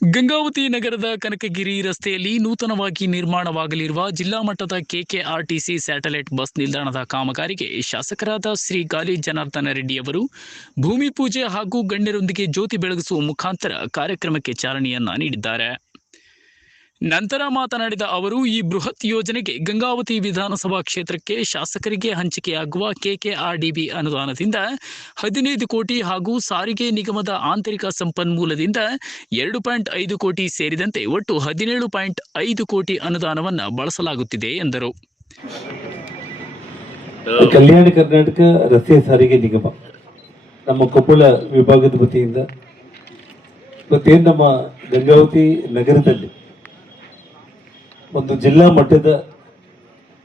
ಗಂಗಾವತಿ ನಗರದ ಕನಕಗಿರಿ ರಸ್ತೆಯಲ್ಲಿ ನೂತನವಾಗಿ ನಿರ್ಮಾಣವಾಗಲಿರುವ ಜಿಲ್ಲಾ ಮಟ್ಟದ ಕೆಕೆಆರ್ಟಿಸಿ ಸ್ಯಾಟಲೈಟ್ ಬಸ್ ನಿಲ್ದಾಣದ ಕಾಮಗಾರಿಗೆ ಶಾಸಕರಾದ ಶ್ರೀ ಗಾಲಿ ಜನಾರ್ದನ ರೆಡ್ಡಿ ಅವರು ಭೂಮಿ ಪೂಜೆ ಹಾಗೂ ಗಣ್ಯರೊಂದಿಗೆ ಜ್ಯೋತಿ ಬೆಳಗಿಸುವ ಮುಖಾಂತರ ಕಾರ್ಯಕ್ರಮಕ್ಕೆ ಚಾಲನೆಯನ್ನ ನೀಡಿದ್ದಾರೆ. ನಂತರ ಮಾತನಾಡಿದ ಅವರು, ಈ ಬೃಹತ್ ಯೋಜನೆಗೆ ಗಂಗಾವತಿ ವಿಧಾನಸಭಾ ಕ್ಷೇತ್ರಕ್ಕೆ ಶಾಸಕರಿಗೆ ಹಂಚಿಕೆಯಾಗುವ ಕೆಕೆಆರ್ಡಿಬಿ ಅನುದಾನದಿಂದ 15 ಕೋಟಿ ಹಾಗೂ ಸಾರಿಗೆ ನಿಗಮದ ಆಂತರಿಕ ಸಂಪನ್ಮೂಲದಿಂದ 2.5 ಕೋಟಿ ಸೇರಿದಂತೆ ಒಟ್ಟು 17.5 ಕೋಟಿ ಅನುದಾನವನ್ನು ಬಳಸಲಾಗುತ್ತಿದೆ ಎಂದರು. ಕಲ್ಯಾಣ ಕರ್ನಾಟಕ ರಸ್ತೆ ಸಾರಿಗೆ ನಿಗಮ ನಮ್ಮ ಕೊಪ್ಪಳ ವಿಭಾಗದ ವತಿಯಿಂದ ಇವತ್ತೇನು ನಮ್ಮ ಗಂಗಾವತಿ ನಗರದಲ್ಲಿ ಒಂದು ಜಿಲ್ಲಾ ಮಟ್ಟದ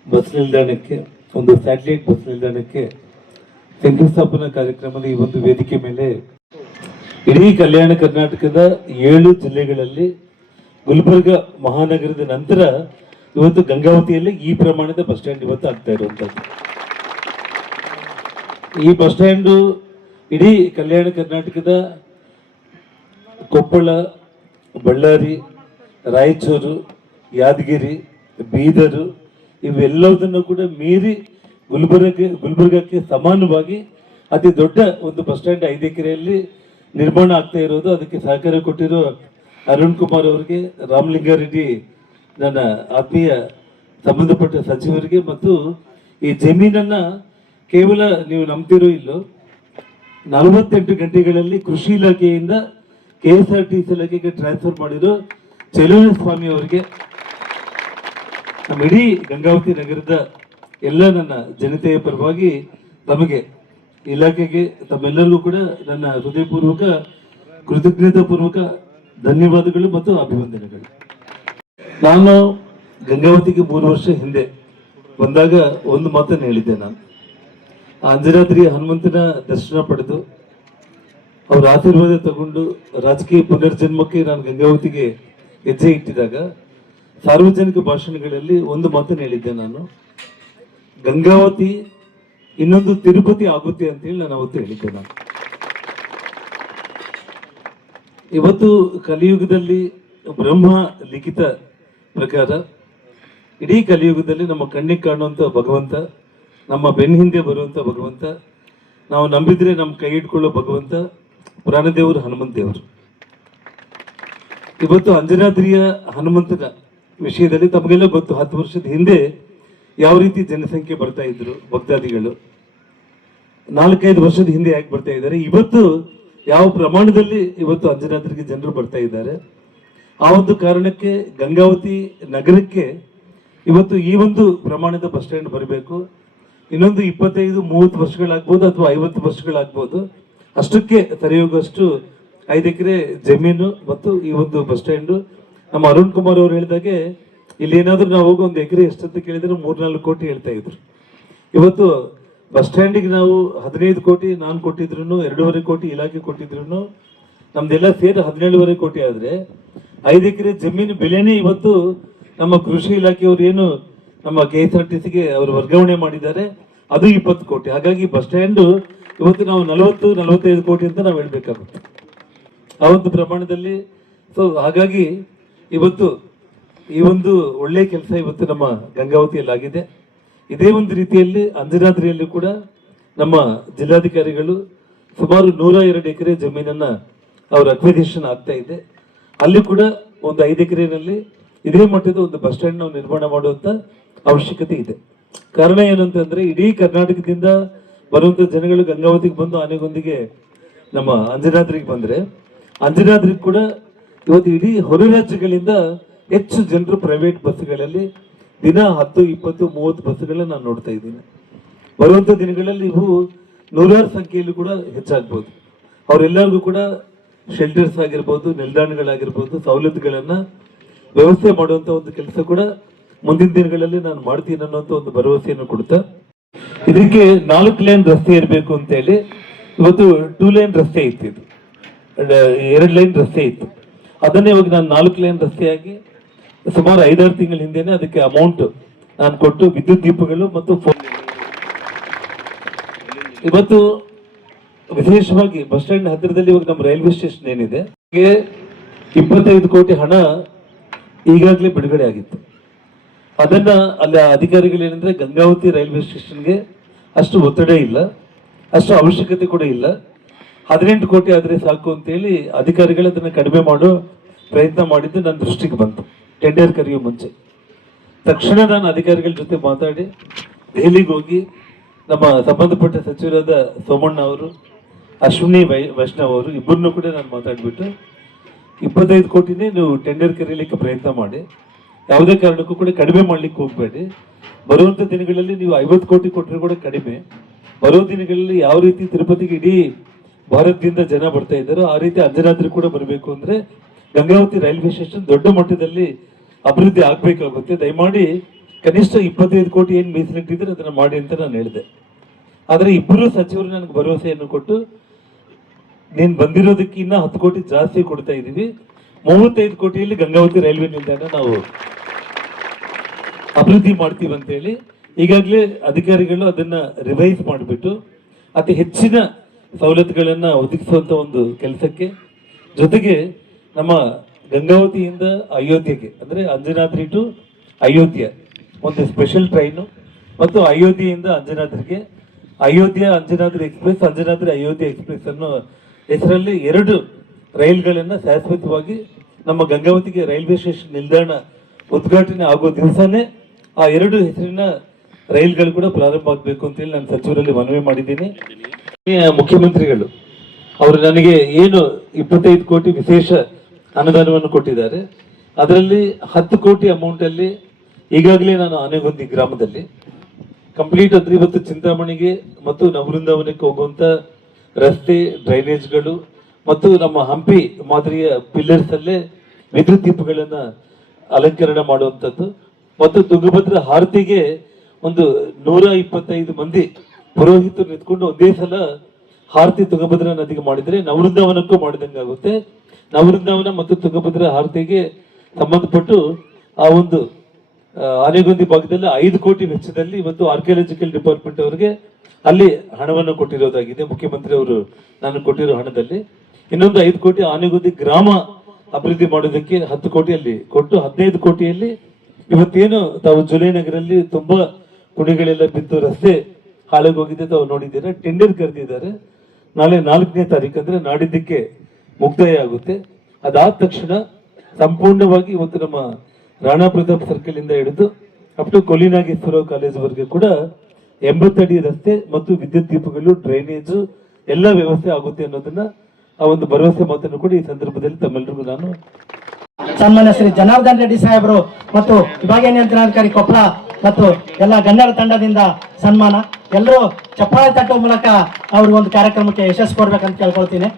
ಬಸ್ ನಿಲ್ದಾಣಕ್ಕೆ, ಒಂದು ಸ್ಯಾಟಲೈಟ್ ಬಸ್ ನಿಲ್ದಾಣಕ್ಕೆ ಶಂಕುಸ್ಥಾಪನಾ ಕಾರ್ಯಕ್ರಮದ ಈ ಒಂದು ವೇದಿಕೆ ಮೇಲೆ ಇಡೀ ಕಲ್ಯಾಣ ಕರ್ನಾಟಕದ 7 ಜಿಲ್ಲೆಗಳಲ್ಲಿ ಗುಲ್ಬರ್ಗ ಮಹಾನಗರದ ನಂತರ ಇವತ್ತು ಗಂಗಾವತಿಯಲ್ಲಿ ಈ ಪ್ರಮಾಣದ ಬಸ್ ಸ್ಟ್ಯಾಂಡ್ ಇವತ್ತು ಆಗ್ತಾ ಇರುವಂಥದ್ದು. ಈ ಬಸ್ ಸ್ಟ್ಯಾಂಡು ಇಡೀ ಕಲ್ಯಾಣ ಕರ್ನಾಟಕದ ಕೊಪ್ಪಳ, ಬಳ್ಳಾರಿ, ರಾಯಚೂರು, ಯಾದಗಿರಿ, ಬೀದರು ಇವೆಲ್ಲದನ್ನು ಕೂಡ ಮೀರಿ ಗುಲ್ಬರ್ಗಕ್ಕೆ ಸಮಾನವಾಗಿ ಅತಿ ದೊಡ್ಡ ಒಂದು ಬಸ್ ಸ್ಟ್ಯಾಂಡ್ 5 ಎಕರೆಯಲ್ಲಿ ನಿರ್ಮಾಣ ಆಗ್ತಾ ಇರೋದು. ಅದಕ್ಕೆ ಸಹಕಾರ ಕೊಟ್ಟಿರೋ ಅರುಣ್ ಕುಮಾರ್ ಅವರಿಗೆ, ರಾಮಲಿಂಗಾರೆಡ್ಡಿ ನನ್ನ ಆತ್ಮೀಯ ಸಂಬಂಧಪಟ್ಟ ಸಚಿವರಿಗೆ, ಮತ್ತು ಈ ಜಮೀನನ್ನ ಕೇವಲ ನೀವು ನಂಬ್ತಿರೋ ಇಲ್ಲೋ 48 ಗಂಟೆಗಳಲ್ಲಿ ಕೃಷಿ ಇಲಾಖೆಯಿಂದ KSRTC ಇಲಾಖೆಗೆ ಟ್ರಾನ್ಸ್ಫರ್ ಮಾಡಿರೋ ಚೆಲುವ ಸ್ವಾಮಿ ಅವರಿಗೆ, ನಮ್ಮ ಇಡೀ ಗಂಗಾವತಿ ನಗರದ ಎಲ್ಲ ನನ್ನ ಜನತೆಯ ಪರವಾಗಿ ತಮಗೆ, ಇಲಾಖೆಗೆ, ತಮ್ಮೆಲ್ಲರಿಗೂ ಕೂಡ ನನ್ನ ಹೃದಯಪೂರ್ವಕ ಕೃತಜ್ಞತಾಪೂರ್ವಕ ಧನ್ಯವಾದಗಳು ಮತ್ತು ಅಭಿವಂದನೆಗಳು. ನಾನು ಗಂಗಾವತಿಗೆ 3 ವರ್ಷ ಹಿಂದೆ ಬಂದಾಗ ಒಂದು ಮಾತನ್ನು ಹೇಳಿದ್ದೆ. ನಾನು ಅಂಜನಾದ್ರಿ ಹನುಮಂತನ ದರ್ಶನ ಪಡೆದು ಅವರ ಆಶೀರ್ವಾದ ತಗೊಂಡು ರಾಜಕೀಯ ಪುನರ್ಜನ್ಮಕ್ಕೆ ನಾನು ಗಂಗಾವತಿಗೆ ಹೆಜ್ಜೆ ಇಟ್ಟಿದಾಗ ಸಾರ್ವಜನಿಕ ಭಾಷಣಗಳಲ್ಲಿ ಒಂದು ಮಾತನ್ನು ಹೇಳಿದ್ದೆ. ನಾನು ಗಂಗಾವತಿ ಇನ್ನೊಂದು ತಿರುಪತಿ ಆಗುತ್ತೆ ಅಂತೇಳಿ ನಾನು ಅವತ್ತು ಹೇಳಿದ್ದೆ. ನಾನು ಇವತ್ತು ಕಲಿಯುಗದಲ್ಲಿ ಬ್ರಹ್ಮ ಲಿಖಿತ ಪ್ರಕಾರ ಇಡೀ ಕಲಿಯುಗದಲ್ಲಿ ನಮ್ಮ ಕಣ್ಣಿಗೆ ಕಾಣುವಂಥ ಭಗವಂತ, ನಮ್ಮ ಬೆನ್ನ ಹಿಂದೆ ಬರುವಂಥ ಭಗವಂತ, ನಾವು ನಂಬಿದ್ರೆ ನಮ್ಮ ಕೈ ಇಟ್ಕೊಳ್ಳೋ ಭಗವಂತ ಪ್ರಾಣದೇವರು ಹನುಮಂತ ದೇವರು. ಇವತ್ತು ಅಂಜನಾದ್ರಿಯ ಹನುಮಂತನ ವಿಷಯದಲ್ಲಿ ತಮಗೆಲ್ಲ ಗೊತ್ತು, 10 ವರ್ಷದ ಹಿಂದೆ ಯಾವ ರೀತಿ ಜನಸಂಖ್ಯೆ ಬರ್ತಾ ಇದ್ರು ಭಕ್ತಾದಿಗಳು, 4-5 ವರ್ಷದ ಹಿಂದೆ ಯಾಕೆ ಬರ್ತಾ ಇದ್ದಾರೆ, ಇವತ್ತು ಯಾವ ಪ್ರಮಾಣದಲ್ಲಿ ಇವತ್ತು ಅಂಜನಾದ್ರಿಗೆ ಜನರು ಬರ್ತಾ ಇದ್ದಾರೆ. ಆ ಒಂದು ಕಾರಣಕ್ಕೆ ಗಂಗಾವತಿ ನಗರಕ್ಕೆ ಇವತ್ತು ಈ ಒಂದು ಪ್ರಮಾಣದ ಬಸ್ ಸ್ಟ್ಯಾಂಡ್ ಬರಬೇಕು. ಇನ್ನೊಂದು 25-30 ವರ್ಷಗಳಾಗ್ಬೋದು ಅಥವಾ 50 ವರ್ಷಗಳಾಗ್ಬೋದು. ಅಷ್ಟಕ್ಕೆ ಸರಿಯೋಗಷ್ಟು 5 ಎಕರೆ ಜಮೀನು ಮತ್ತು ಈ ಒಂದು ಬಸ್ ಸ್ಟ್ಯಾಂಡು. ನಮ್ಮ ಅರುಣ್ ಕುಮಾರ್ ಅವರು ಹೇಳಿದಾಗೆ ಇಲ್ಲಿ ಏನಾದರೂ ನಾವು ಹೋಗಿ 1 ಎಕರೆ ಎಷ್ಟಂತ ಕೇಳಿದ್ರೆ 3-4 ಕೋಟಿ ಹೇಳ್ತಾ ಇದ್ರು. ಇವತ್ತು ಬಸ್ ಸ್ಟ್ಯಾಂಡಿಗೆ ನಾವು 15 ಕೋಟಿ ನಾನು ಕೊಟ್ಟಿದ್ರು, 2.5 ಕೋಟಿ ಇಲಾಖೆ ಕೊಟ್ಟಿದ್ರು, ನಮ್ದೆಲ್ಲ ಸೇರಿ 17.5 ಕೋಟಿ ಆದ್ರೆ 5 ಎಕರೆ ಜಮೀನು ಬೆಲೆನೇ ಇವತ್ತು ನಮ್ಮ ಕೃಷಿ ಇಲಾಖೆಯವರು ಏನು ನಮ್ಮ KSRTCಗೆ ಅವರು ವರ್ಗಾವಣೆ ಮಾಡಿದ್ದಾರೆ, ಅದು 20 ಕೋಟಿ. ಹಾಗಾಗಿ ಬಸ್ ಸ್ಟ್ಯಾಂಡು ಇವತ್ತು ನಾವು 40-45 ಕೋಟಿ ಅಂತ ನಾವು ಹೇಳ್ಬೇಕಾಗುತ್ತೆ ಆ ಒಂದು ಪ್ರಮಾಣದಲ್ಲಿ. ಸೊ ಹಾಗಾಗಿ ಇವತ್ತು ಈ ಒಂದು ಒಳ್ಳೆ ಕೆಲಸ ಇವತ್ತು ನಮ್ಮ ಗಂಗಾವತಿಯಲ್ಲಿ ಆಗಿದೆ. ಇದೇ ಒಂದು ರೀತಿಯಲ್ಲಿ ಅಂಜನಾದ್ರಿಯಲ್ಲಿ ಕೂಡ ನಮ್ಮ ಜಿಲ್ಲಾಧಿಕಾರಿಗಳು ಸುಮಾರು 102 ಎಕರೆ ಜಮೀನನ್ನ ಅವ್ರ ಅಕ್ವಿಸಿಷನ್ ಆಗ್ತಾ ಇದೆ. ಅಲ್ಲಿ ಕೂಡ ಒಂದು 5 ಎಕರೆನಲ್ಲಿ ಇದೇ ಮಟ್ಟದ ಒಂದು ಬಸ್ ಸ್ಟ್ಯಾಂಡ್ ನಾವು ನಿರ್ಮಾಣ ಮಾಡುವಂತ ಅವಶ್ಯಕತೆ ಇದೆ. ಕಾರಣ ಏನಂತಂದ್ರೆ ಇಡೀ ಕರ್ನಾಟಕದಿಂದ ಬರುವಂತ ಜನಗಳು ಗಂಗಾವತಿಗೆ ಬಂದು ಆನೆಗೊಂದಿಗೆ ನಮ್ಮ ಅಂಜನಾದ್ರಿಗೆ ಬಂದ್ರೆ, ಅಂಜನಾದ್ರಿಗೆ ಕೂಡ ಇವತ್ತು ಇಡೀ ಹೊರ ರಾಜ್ಯಗಳಿಂದ ಹೆಚ್ಚು ಜನರು ಪ್ರೈವೇಟ್ ಬಸ್ಗಳಲ್ಲಿ ದಿನ 10, 20, 30 ಬಸ್ಗಳನ್ನ ನಾನು ನೋಡ್ತಾ ಇದ್ದೀನಿ. ಬರುವಂತ ದಿನಗಳಲ್ಲಿ ಇವು 100 ಸಂಖ್ಯೆಯಲ್ಲಿ ಕೂಡ ಹೆಚ್ಚಾಗ್ಬೋದು. ಅವರೆಲ್ಲರಿಗೂ ಕೂಡ ಶೆಲ್ಟರ್ಸ್ ಆಗಿರ್ಬೋದು, ನಿಲ್ದಾಣಗಳಾಗಿರ್ಬೋದು, ಸವಲತ್ತುಗಳನ್ನ ವ್ಯವಸ್ಥೆ ಮಾಡುವಂತ ಒಂದು ಕೆಲಸ ಕೂಡ ಮುಂದಿನ ದಿನಗಳಲ್ಲಿ ನಾನು ಮಾಡ್ತೀನಿ ಅನ್ನೋಂಥ ಒಂದು ಭರವಸೆಯನ್ನು ಕೊಡ್ತಾ, ಇದಕ್ಕೆ 4 ಲೈನ್ ರಸ್ತೆ ಇರಬೇಕು ಅಂತ ಹೇಳಿ ಇವತ್ತು 2 ಲೈನ್ ರಸ್ತೆ ಇತ್ತು, ಇದು 2 ಲೈನ್ ರಸ್ತೆ ಇತ್ತು. ಅದನ್ನೇ ಇವಾಗ ನಾನು 4 ಲೈನ್ ರಸ್ತೆಯಾಗಿ ಸುಮಾರು 5-6 ತಿಂಗಳ ಹಿಂದೆನೆ ಅದಕ್ಕೆ ಅಮೌಂಟ್ ನಾನು ಕೊಟ್ಟು ವಿದ್ಯುತ್ ದೀಪಗಳು ಮತ್ತು ಇವತ್ತು ವಿಶೇಷವಾಗಿ ಬಸ್ ಸ್ಟ್ಯಾಂಡ್ ಹತ್ತಿರದಲ್ಲಿ ಇವಾಗ ನಮ್ಮ ರೈಲ್ವೆ ಸ್ಟೇಷನ್ ಏನಿದೆ, 25 ಕೋಟಿ ಹಣ ಈಗಾಗಲೇ ಬಿಡುಗಡೆ ಆಗಿತ್ತು. ಅದನ್ನ ಅಲ್ಲಿ ಅಧಿಕಾರಿಗಳು ಏನಂದ್ರೆ ಗಂಗಾವತಿ ರೈಲ್ವೆ ಸ್ಟೇಷನ್ಗೆ ಅಷ್ಟು ಒತ್ತಡ ಇಲ್ಲ, ಅಷ್ಟು ಅವಶ್ಯಕತೆ ಕೂಡ ಇಲ್ಲ, 18 ಕೋಟಿ ಆದರೆ ಸಾಕು ಅಂತೇಳಿ ಅಧಿಕಾರಿಗಳು ಅದನ್ನು ಕಡಿಮೆ ಮಾಡೋ ಪ್ರಯತ್ನ ಮಾಡಿದ್ದು ನನ್ನ ದೃಷ್ಟಿಗೆ ಬಂತು. ಟೆಂಡರ್ ಕರೆಯೋ ಮುಂಚೆ ತಕ್ಷಣ ನಾನು ಅಧಿಕಾರಿಗಳ ಜೊತೆ ಮಾತಾಡಿ ದೆಹಲಿಗೆ ಹೋಗಿ ನಮ್ಮ ಸಂಬಂಧಪಟ್ಟ ಸಚಿವರಾದ ಸೋಮಣ್ಣ ಅವರು, ಅಶ್ವಿನಿ ವೈಷ್ಣವ್ ಅವರು ಇಬ್ಬರನ್ನೂ ಕೂಡ ನಾನು ಮಾತಾಡಿಬಿಟ್ಟು 25 ಕೋಟಿನೇ ನೀವು ಟೆಂಡರ್ ಕರೀಲಿಕ್ಕೆ ಪ್ರಯತ್ನ ಮಾಡಿ, ಯಾವುದೇ ಕಾರಣಕ್ಕೂ ಕೂಡ ಕಡಿಮೆ ಮಾಡ್ಲಿಕ್ಕೆ ಹೋಗಬೇಡಿ. ಬರುವಂಥ ದಿನಗಳಲ್ಲಿ ನೀವು 50 ಕೋಟಿ ಕೊಟ್ಟರೆ ಕೂಡ ಕಡಿಮೆ. ಬರೋ ದಿನಗಳಲ್ಲಿ ಯಾವ ರೀತಿ ತಿರುಪತಿಗೆ ಇಡೀ ಭಾರತದಿಂದ ಜನ ಬರ್ತಾ ಇದ್ದಾರೋ ಆ ರೀತಿ ಅಂಜನಾದ್ರಿ ಕೂಡ ಬರಬೇಕು ಅಂದ್ರೆ ಗಂಗಾವತಿ ರೈಲ್ವೆ ಸ್ಟೇಷನ್ ದೊಡ್ಡ ಮಟ್ಟದಲ್ಲಿ ಅಭಿವೃದ್ಧಿ ಆಗ್ಬೇಕಾಗುತ್ತೆ. ದಯಮಾಡಿ ಕನಿಷ್ಠ 25 ಕೋಟಿ ಏನು ಮೀಸಲಿಟ್ಟಿದ್ರೆ ಅದನ್ನ ಮಾಡಿ ಅಂತ ನಾನು ಹೇಳಿದೆ. ಆದ್ರೆ ಇಬ್ಬರು ಸಚಿವರು ನನಗೆ ಭರವಸೆಯನ್ನು ಕೊಟ್ಟು ನೀನು ಬಂದಿರೋದಕ್ಕೆ ಇನ್ನ 10 ಕೋಟಿ ಜಾಸ್ತಿ ಕೊಡ್ತಾ ಇದೀವಿ, 35 ಕೋಟಿಯಲ್ಲಿ ಗಂಗಾವತಿ ರೈಲ್ವೆ ನಿಲ್ದಾಣ ನಾವು ಅಭಿವೃದ್ಧಿ ಮಾಡ್ತೀವಿ ಅಂತ ಹೇಳಿ ಈಗಾಗಲೇ ಅಧಿಕಾರಿಗಳು ಅದನ್ನ ರಿವೈಸ್ ಮಾಡಿಬಿಟ್ಟು ಅತಿ ಹೆಚ್ಚಿನ ಸವಲತ್ತುಗಳನ್ನ ಒದಗಿಸುವಂತ ಒಂದು ಕೆಲಸಕ್ಕೆ, ಜೊತೆಗೆ ನಮ್ಮ ಗಂಗಾವತಿಯಿಂದ ಅಯೋಧ್ಯೆಗೆ ಅಂದ್ರೆ ಅಂಜನಾದ್ರಿ ಟು ಅಯೋಧ್ಯೆ ಒಂದು ಸ್ಪೆಷಲ್ ಟ್ರೈನು ಮತ್ತು ಅಯೋಧ್ಯೆಯಿಂದ ಅಂಜನಾದ್ರಿಗೆ ಅಯೋಧ್ಯ ಅಂಜನಾದ್ರಿ ಎಕ್ಸ್ಪ್ರೆಸ್, ಅಂಜನಾದ್ರಿ ಅಯೋಧ್ಯೆ ಎಕ್ಸ್ಪ್ರೆಸ್ ಅನ್ನೋ ಹೆಸರಲ್ಲಿ 2 ರೈಲ್ಗಳನ್ನ ಶಾಶ್ವತವಾಗಿ ನಮ್ಮ ಗಂಗಾವತಿಗೆ ರೈಲ್ವೆ ಸ್ಟೇಷನ್ ನಿಲ್ದಾಣ ಉದ್ಘಾಟನೆ ಆಗೋ ದಿವಸನೇ ಆ 2 ಹೆಸರಿನ ರೈಲ್ಗಳು ಕೂಡ ಪ್ರಾರಂಭ ಆಗಬೇಕು ಅಂತೇಳಿ ನಾನು ಸಚಿವರಲ್ಲಿ ಮನವಿ ಮಾಡಿದ್ದೀನಿ. ಮುಖ್ಯಮಂತ್ರಿಗಳು ಅವರು ನನಗೆ ಏನು 25 ಕೋಟಿ ವಿಶೇಷ ಅನುದಾನವನ್ನು ಕೊಟ್ಟಿದ್ದಾರೆ, ಅದರಲ್ಲಿ 10 ಕೋಟಿ ಅಮೌಂಟ್ ಅಲ್ಲಿ ಈಗಾಗಲೇ ನಾನು ಆನೆಗೊಂದಿ ಗ್ರಾಮದಲ್ಲಿ ಕಂಪ್ಲೀಟ್ ಅಂದ್ರೆ ಇವತ್ತು ಚಿಂತಾಮಣಿಗೆ ಮತ್ತು ನವವೃಂದಾವನಕ್ಕೆ ಹೋಗುವಂತ ರಸ್ತೆ, ಡ್ರೈನೇಜ್ಗಳು ಮತ್ತು ನಮ್ಮ ಹಂಪಿ ಮಾದರಿಯ ಪಿಲ್ಲರ್ಸ್ ಅಲ್ಲೇ ವಿದ್ಯುತ್ ದೀಪಗಳನ್ನ ಅಲಂಕರಣ ಮಾಡುವಂಥದ್ದು ಮತ್ತು ತುಂಗಭದ್ರಾ ಹಾರತಿಗೆ ಒಂದು 125 ಮಂದಿ ಪುರೋಹಿತರು ನಿಂತ್ಕೊಂಡು ಒಂದೇ ಸಲ ಹಾರತಿ ತುಂಗಭದ್ರಾ ನದಿಗೆ ಮಾಡಿದ್ರೆ ನವವೃಂದಾವನಕ್ಕೂ ಮಾಡಿದಂಗೆ ಆಗುತ್ತೆ. ನವವೃಂದಾವನ ಮತ್ತು ತುಂಗಭದ್ರಾ ಹಾರತಿಗೆ ಸಂಬಂಧಪಟ್ಟು ಆ ಒಂದು ಆನೆಗೊಂದಿ ಭಾಗದಲ್ಲಿ 5 ಕೋಟಿ ವೆಚ್ಚದಲ್ಲಿ ಇವತ್ತು ಆರ್ಕಿಯಾಲಜಿಕಲ್ ಡಿಪಾರ್ಟ್ಮೆಂಟ್ ಅವರಿಗೆ ಅಲ್ಲಿ ಹಣವನ್ನು ಕೊಟ್ಟಿರೋದಾಗಿದೆ. ಮುಖ್ಯಮಂತ್ರಿ ಅವರು ನಾನು ಕೊಟ್ಟಿರೋ ಹಣದಲ್ಲಿ ಇನ್ನೊಂದು 5 ಕೋಟಿ ಆನೆಗೊಂದಿ ಗ್ರಾಮ ಅಭಿವೃದ್ಧಿ ಮಾಡೋದಕ್ಕೆ 10 ಕೋಟಿಯಲ್ಲಿ ಕೊಟ್ಟು 15 ಕೋಟಿಯಲ್ಲಿ ಇವತ್ತೇನು ತಾವು ಜುಲೈ ನಗರಲ್ಲಿ ತುಂಬಾ ಕುಣಿಗಳೆಲ್ಲ ಬಿದ್ದು ರಸ್ತೆ ಹಾಳಾಗೋಗಿದೆ ತಾವು ನೋಡಿದ್ದೀರಾ. ಟೆಂಡರ್ ಕರೆದಿದ್ದಾರೆ. ನಾಳೆ 4ನೇ ತಾರೀಕು ಅಂದ್ರೆ ನಾಡಿದ್ದಕ್ಕೆ ಮುಕ್ತಾಯ ಆಗುತ್ತೆ. ಅದಾದ ತಕ್ಷಣ ಸಂಪೂರ್ಣವಾಗಿ ಇವತ್ತು ನಮ್ಮ ರಾಣಾ ಪ್ರತಾಪ್ ಸರ್ಕಲ್ ಇಂದ ಹಿಡಿದು ಅಪ್ ಟು ಕೊಲಿನಾಗೇಶ್ವರ ಕಾಲೇಜ್ ವರೆಗೆ ಕೂಡ 80 ಅಡಿ ರಸ್ತೆ ಮತ್ತು ವಿದ್ಯುತ್ ದೀಪಗಳು, ಡ್ರೈನೇಜ್ ಎಲ್ಲ ವ್ಯವಸ್ಥೆ ಆಗುತ್ತೆ ಅನ್ನೋದನ್ನ ಆ ಒಂದು ಭರವಸೆ ಮಾತನ್ನು ಕೂಡ ಈ ಸಂದರ್ಭದಲ್ಲಿ ತಮ್ಮೆಲ್ಲರಿಗೂ ನಾನು ಸನ್ಮಾನ್ಯ ಶ್ರೀ ಜನಾರ್ದನ್ ರೆಡ್ಡಿ ಸಾಹೇಬರು ಮತ್ತು ವಿಭಾಗೀಯ ನಿಯಂತ್ರಣಾಧಿಕಾರಿ ಕೊಪ್ಪಳ ಮತ್ತು ಎಲ್ಲ ಗಣ್ಯರ ತಂಡದಿಂದ ಸನ್ಮಾನ. ಎಲ್ಲರೂ ಚಪ್ಪಾಳೆ ತಟ್ಟುವ ಮೂಲಕ ಅವರು ಒಂದು ಕಾರ್ಯಕ್ರಮಕ್ಕೆ ಯಶಸ್ಸು ಕೊಡ್ಬೇಕಂತ ಕೇಳ್ಕೊಳ್ತೀನಿ.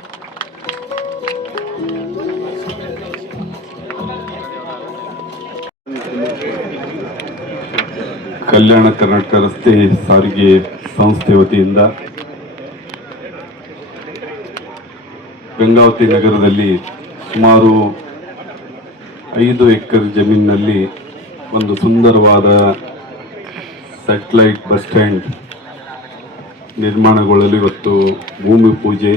ಕಲ್ಯಾಣ ಕರ್ನಾಟಕ ರಸ್ತೆ ಸಾರಿಗೆ ಸಂಸ್ಥೆ ವತಿಯಿಂದ ಗಂಗಾವತಿ ನಗರದಲ್ಲಿ ಸುಮಾರು 5 ಎಕರೆ ಜಮೀನಿನಲ್ಲಿ ಒಂದು ಸುಂದರವಾದ ಸ್ಯಾಟಲೈಟ್ ಬಸ್ ಸ್ಟ್ಯಾಂಡ್ ನಿರ್ಮಾಣಗೊಳ್ಳಲು ಇವತ್ತು ಭೂಮಿ ಪೂಜೆ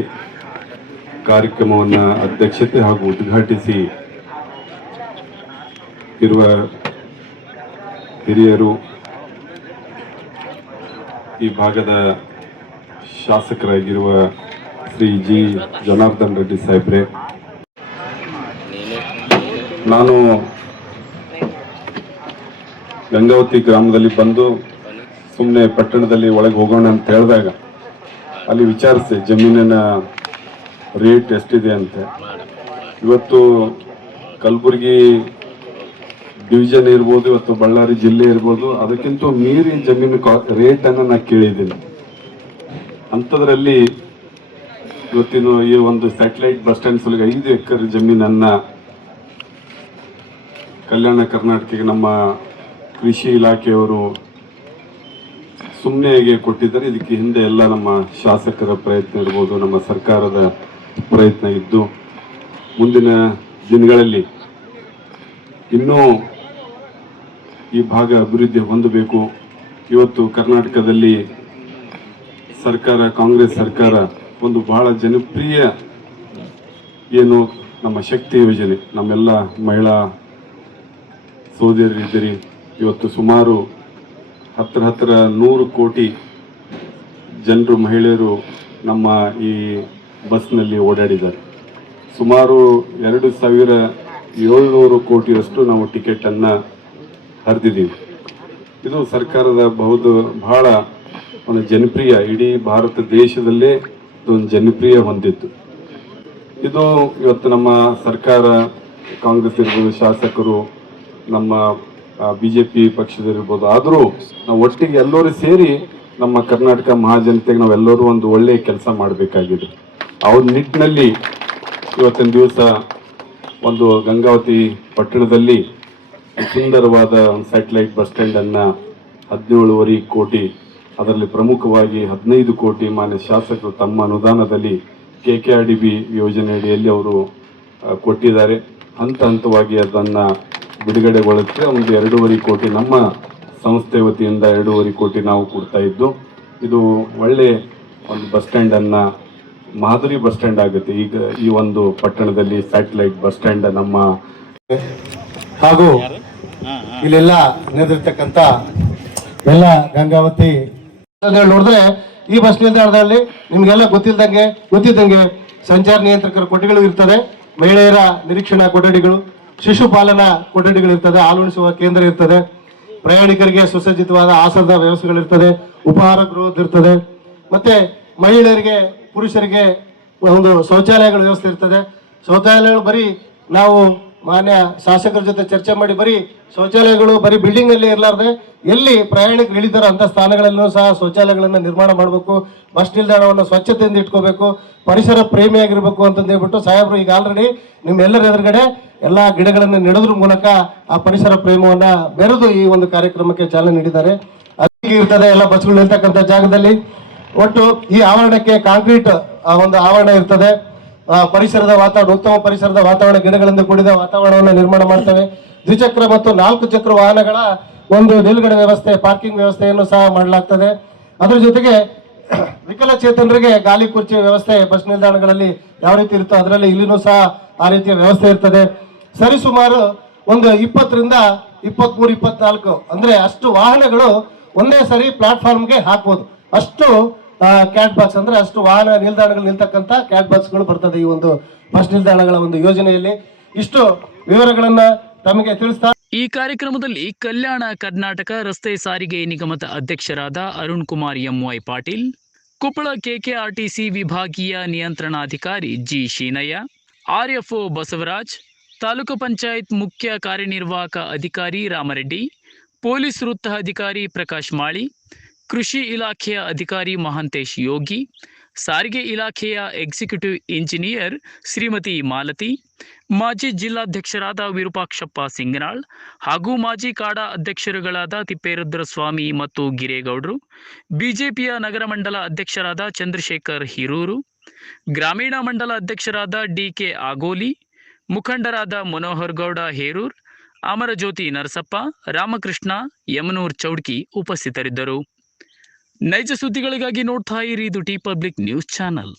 ಕಾರ್ಯಕ್ರಮವನ್ನು ಅಧ್ಯಕ್ಷತೆ ಹಾಗೂ ಉದ್ಘಾಟಿಸಿ ಇರುವ ಹಿರಿಯರು, ಈ ಭಾಗದ ಶಾಸಕರಾಗಿರುವ ಶ್ರೀ ಜಿ ಜನಾರ್ದನ್ ರೆಡ್ಡಿ ಸಾಹೇಬ್ರೆ, ನಾನು ಗಂಗಾವತಿ ಗ್ರಾಮದಲ್ಲಿ ಬಂದು ಸುಮ್ಮನೆ ಪಟ್ಟಣದಲ್ಲಿ ಒಳಗೆ ಹೋಗೋಣ ಅಂತ ಹೇಳಿದಾಗ ಅಲ್ಲಿ ವಿಚಾರಿಸಿ ಜಮೀನಿನ ರೇಟ್ ಎಷ್ಟಿದೆ ಅಂತ. ಇವತ್ತು ಕಲಬುರಗಿ ಡಿವಿಷನ್ ಇರ್ಬೋದು, ಇವತ್ತು ಬಳ್ಳಾರಿ ಜಿಲ್ಲೆ ಇರ್ಬೋದು, ಅದಕ್ಕಿಂತ ಮೀರಿ ಜಮೀನು ರೇಟನ್ನು ನಾನು ಕೇಳಿದ್ದೀನಿ. ಅಂಥದ್ರಲ್ಲಿ ಇವತ್ತಿನ ಈ ಒಂದು ಸ್ಯಾಟಲೈಟ್ ಬಸ್ ಸ್ಟ್ಯಾಂಡ್ ಸಲುವಾಗಿ 5 ಎಕರೆ ಜಮೀನನ್ನು ಕಲ್ಯಾಣ ಕರ್ನಾಟಕಕ್ಕೆ ನಮ್ಮ ಕೃಷಿ ಇಲಾಖೆಯವರು ಸುಮ್ಮನೆಗೆ ಕೊಟ್ಟಿದ್ದಾರೆ. ಇದಕ್ಕೆ ಹಿಂದೆ ಎಲ್ಲ ನಮ್ಮ ಶಾಸಕರ ಪ್ರಯತ್ನ ಇರ್ಬೋದು, ನಮ್ಮ ಸರ್ಕಾರದ ಪ್ರಯತ್ನ ಇದ್ದು ಮುಂದಿನ ದಿನಗಳಲ್ಲಿ ಇನ್ನೂ ಈ ಭಾಗ ಅಭಿವೃದ್ಧಿ ಹೊಂದಬೇಕು. ಇವತ್ತು ಕರ್ನಾಟಕದಲ್ಲಿ ಸರ್ಕಾರ, ಕಾಂಗ್ರೆಸ್ ಸರ್ಕಾರ ಒಂದು ಬಹಳ ಜನಪ್ರಿಯ ಏನು ನಮ್ಮ ಶಕ್ತಿ ಯೋಜನೆ, ನಮ್ಮೆಲ್ಲ ಮಹಿಳಾ ಸೋದರಿಯರಿದ್ದೀರಿ. ಇವತ್ತು ಸುಮಾರು ಹತ್ತಿರ 100 ಕೋಟಿ ಜನರು, ಮಹಿಳೆಯರು ನಮ್ಮ ಈ ಬಸ್ನಲ್ಲಿ ಓಡಾಡಿದ್ದಾರೆ. ಸುಮಾರು 2700 ಕೋಟಿಯಷ್ಟು ನಾವು ಟಿಕೆಟನ್ನು ಹರಿದಿದ್ದೀವಿ. ಇದು ಸರ್ಕಾರದ ಬಹಳ ಒಂದು ಜನಪ್ರಿಯ, ಇಡೀ ಭಾರತ ದೇಶದಲ್ಲೇ ಇದೊಂದು ಜನಪ್ರಿಯ ಹೊಂದಿತ್ತು. ಇದು ಇವತ್ತು ನಮ್ಮ ಸರ್ಕಾರ, ಕಾಂಗ್ರೆಸ್ ಇರ್ಬೋದು, ಶಾಸಕರು, ನಮ್ಮ BJP ಪಕ್ಷದಲ್ಲಿರ್ಬೋದು, ಆದರೂ ನಾವು ಒಟ್ಟಿಗೆ ಎಲ್ಲರೂ ಸೇರಿ ನಮ್ಮ ಕರ್ನಾಟಕ ಮಹಾಜನತೆಗೆ ನಾವೆಲ್ಲರೂ ಒಂದು ಒಳ್ಳೆಯ ಕೆಲಸ ಮಾಡಬೇಕಾಗಿದೆ. ಅವ್ರ ನಿಟ್ಟಿನಲ್ಲಿ ಇವತ್ತಿನ ದಿವಸ ಒಂದು ಗಂಗಾವತಿ ಪಟ್ಟಣದಲ್ಲಿ ಸುಂದರವಾದ ಒಂದು ಸ್ಯಾಟಲೈಟ್ ಬಸ್ ಸ್ಟ್ಯಾಂಡನ್ನು 17.5 ಕೋಟಿ, ಅದರಲ್ಲಿ ಪ್ರಮುಖವಾಗಿ 15 ಕೋಟಿ ಮಾನ್ಯ ಶಾಸಕರು ತಮ್ಮ ಅನುದಾನದಲ್ಲಿ KKRDB ಯೋಜನೆ ಅಡಿಯಲ್ಲಿ ಅವರು ಕೊಟ್ಟಿದ್ದಾರೆ. ಹಂತವಾಗಿ ಅದನ್ನು ಬಿಡುಗಡೆಗೊಳಿಸಿ ಒಂದು 2.5 ಕೋಟಿ ನಮ್ಮ ಸಂಸ್ಥೆ ವತಿಯಿಂದ 2.5 ಕೋಟಿ ನಾವು ಕೊಡ್ತಾ ಇದ್ದು, ಇದು ಒಳ್ಳೆ ಒಂದು ಬಸ್ ಸ್ಟ್ಯಾಂಡನ್ನು, ಮಾದರಿ ಬಸ್ ಸ್ಟ್ಯಾಂಡ್ ಆಗುತ್ತೆ ಈಗ ಈ ಒಂದು ಪಟ್ಟಣದಲ್ಲಿ. ಸ್ಯಾಟಲೈಟ್ ಬಸ್ ಸ್ಟ್ಯಾಂಡ್ ನಮ್ಮ ಹಾಗೂ ಇಲ್ಲೆಲ್ಲ ನೆರೆದಿರ್ತಕ್ಕಂಥ ಎಲ್ಲ ಗಂಗಾವತಿ ನೋಡಿದ್ರೆ ಈ ಬಸ್ ನಿಲ್ದಾಣದಲ್ಲಿ ನಿಮ್ಗೆಲ್ಲ ಗೊತ್ತಿದ್ದಂಗೆ ಸಂಚಾರ ನಿಯಂತ್ರಕರ ಕೊಠಡಿಗಳು ಇರ್ತದೆ, ಮಹಿಳೆಯರ ನಿರೀಕ್ಷಣಾ ಕೊಠಡಿಗಳು, ಶಿಶುಪಾಲನಾ ಕೊಠಡಿಗಳು ಇರ್ತದೆ, ಹಾಲುಣಿಸುವ ಕೇಂದ್ರ ಇರ್ತದೆ, ಪ್ರಯಾಣಿಕರಿಗೆ ಸುಸಜ್ಜಿತವಾದ ಆಸನದ ವ್ಯವಸ್ಥೆಗಳಿರ್ತದೆ, ಉಪಹಾರ ಗೃಹದಿರ್ತದೆ, ಮತ್ತೆ ಮಹಿಳೆಯರಿಗೆ ಪುರುಷರಿಗೆ ಒಂದು ಶೌಚಾಲಯಗಳ ವ್ಯವಸ್ಥೆ ಇರ್ತದೆ. ಶೌಚಾಲಯಗಳು ಬರೀ ನಾವು ಮಾನ್ಯ ಶಾಸಕರ ಜೊತೆ ಚರ್ಚೆ ಮಾಡಿ ಬರೀ ಶೌಚಾಲಯಗಳು ಬರೀ ಬಿಲ್ಡಿಂಗ್ ಅಲ್ಲಿ ಇರಲಾರ್ದೆ ಎಲ್ಲಿ ಪ್ರಯಾಣಿಕರು ಇಳಿತಾರೋ ಅಂತ ಸ್ಥಾನಗಳಲ್ಲೂ ಸಹ ಶೌಚಾಲಯಗಳನ್ನು ನಿರ್ಮಾಣ ಮಾಡಬೇಕು. ಬಸ್ ನಿಲ್ದಾಣವನ್ನು ಸ್ವಚ್ಛತೆಯಿಂದ ಇಟ್ಕೋಬೇಕು, ಪರಿಸರ ಪ್ರೇಮಿಯಾಗಿರ್ಬೇಕು ಅಂತಂದು ಹೇಳ್ಬಿಟ್ಟು ಸಾಹೇಬರು ಈಗ ಆಲ್ರೆಡಿ ನಿಮ್ಮೆಲ್ಲರ ಎದುರುಗಡೆ ಎಲ್ಲ ಗಿಡಗಳನ್ನು ನೆಡೋದ್ರ ಮೂಲಕ ಆ ಪರಿಸರ ಪ್ರೇಮವನ್ನ ಬೆರೆದು ಈ ಒಂದು ಕಾರ್ಯಕ್ರಮಕ್ಕೆ ಚಾಲನೆ ನೀಡಿದ್ದಾರೆ. ಅದಕ್ಕೆ ಇರ್ತದೆ ಎಲ್ಲ ಬಸ್ಗಳು ನಿಲ್ತಕ್ಕಂಥ ಜಾಗದಲ್ಲಿ. ಒಟ್ಟು ಈ ಆವರಣಕ್ಕೆ ಕಾಂಕ್ರೀಟ್ ಒಂದು ಆವರಣ ಇರ್ತದೆ. ಪರಿಸರದ ವಾತಾವರಣ, ಉತ್ತಮ ಪರಿಸರದ ವಾತಾವರಣ, ಗಿಡಗಳಿಂದ ಕೂಡಿದ ವಾತಾವರಣವನ್ನು ನಿರ್ಮಾಣ ಮಾಡ್ತೇವೆ. ದ್ವಿಚಕ್ರ ಮತ್ತು 4 ಚಕ್ರ ವಾಹನಗಳ ಒಂದು ನಿಲುಗಡೆ ವ್ಯವಸ್ಥೆ, ಪಾರ್ಕಿಂಗ್ ವ್ಯವಸ್ಥೆಯನ್ನು ಸಹ ಮಾಡಲಾಗ್ತದೆ. ಅದರ ಜೊತೆಗೆ ವಿಕಲಚೇತನರಿಗೆ ಗಾಲಿ ಕುರ್ಚಿ ವ್ಯವಸ್ಥೆ ಬಸ್ ನಿಲ್ದಾಣಗಳಲ್ಲಿ ಯಾವ ರೀತಿ ಇರುತ್ತೋ ಅದರಲ್ಲಿ ಇಲ್ಲಿನೂ ಸಹ ಆ ರೀತಿಯ ವ್ಯವಸ್ಥೆ ಇರ್ತದೆ. ಸರಿಸುಮಾರು ಒಂದು 20ರಿಂದ 23, 24 ಅಂದ್ರೆ ಅಷ್ಟು ವಾಹನಗಳು ಒಂದೇ ಸರಿ ಪ್ಲಾಟ್ಫಾರ್ಮ್ಗೆ ಹಾಕ್ಬೋದು. ಅಷ್ಟು ಕ್ಯಾಟ್ ಬಾಕ್ಸ್ ಅಂದ್ರೆ ಅಷ್ಟು ವಾಹನ ನಿಲ್ದಾಣಗಳು ನಿಲ್ತಕ್ಕಂಥ ಕ್ಯಾಟ್ ಬಾಕ್ಸ್ಗಳು ಬರ್ತದೆ ಈ ಒಂದು ಬಸ್ ನಿಲ್ದಾಣಗಳ ಒಂದು ಯೋಜನೆಯಲ್ಲಿ. ಇಷ್ಟು ವಿವರಗಳನ್ನ ತಮಗೆ ತಿಳಿಸ್ತಾ ಈ ಕಾರ್ಯಕ್ರಮದಲ್ಲಿ ಕಲ್ಯಾಣ ಕರ್ನಾಟಕ ರಸ್ತೆ ಸಾರಿಗೆ ನಿಗಮದ ಅಧ್ಯಕ್ಷರಾದ ಅರುಣ್ ಕುಮಾರ್ MY ಪಾಟೀಲ್, ಕೊಪ್ಪಳ KKRTC ವಿಭಾಗೀಯ ನಿಯಂತ್ರಣಾಧಿಕಾರಿ G ಶೀನಯ್ಯ, RFO ಬಸವರಾಜ್, ತಾಲೂಕು ಪಂಚಾಯತ್ ಮುಖ್ಯ ಕಾರ್ಯನಿರ್ವಾಹಕ ಅಧಿಕಾರಿ ರಾಮರೆಡ್ಡಿ, ಪೊಲೀಸ್ ವೃತ್ತ ಅಧಿಕಾರಿ ಪ್ರಕಾಶ್ ಮಾಳಿ, ಕೃಷಿ ಇಲಾಖೆಯ ಅಧಿಕಾರಿ ಮಹಾಂತೇಶ್ ಯೋಗಿ, ಸಾರಿಗೆ ಇಲಾಖೆಯ ಎಕ್ಸಿಕ್ಯೂಟಿವ್ ಇಂಜಿನಿಯರ್ ಶ್ರೀಮತಿ ಮಾಲತಿ, ಮಾಜಿ ಜಿಲ್ಲಾಧ್ಯಕ್ಷರಾದ ವಿರೂಪಾಕ್ಷಪ್ಪ ಸಿಂಗನಾಳ್ ಹಾಗೂ ಮಾಜಿ ಕಾಡಾ ಅಧ್ಯಕ್ಷರುಗಳಾದ ತಿಪ್ಪೇರುದ್ರಸ್ವಾಮಿ ಮತ್ತು ಗಿರೇಗೌಡರು, ಬಿಜೆಪಿಯ ನಗರ ಮಂಡಲ ಅಧ್ಯಕ್ಷರಾದ ಚಂದ್ರಶೇಖರ್ ಹಿರೂರು, ಗ್ರಾಮೀಣ ಮಂಡಲ ಅಧ್ಯಕ್ಷರಾದ DK ಆಗೋಲಿ, ಮುಖಂಡರಾದ ಮನೋಹರ್ ಗೌಡ ಹೇರೂರ್, ಅಮರಜ್ಯೋತಿ ನರಸಪ್ಪ, ರಾಮಕೃಷ್ಣ, ಯಮನೂರ್ ಚೌಡ್ಕಿ ಉಪಸ್ಥಿತರಿದ್ದರು. ನೈಜ ಸುದ್ದಿಗಳಿಗಾಗಿ ನೋಡ್ತಾ ಇರಿ ಇದು ಟಿ ಪಬ್ಲಿಕ್ ನ್ಯೂಸ್ ಚಾನಲ್.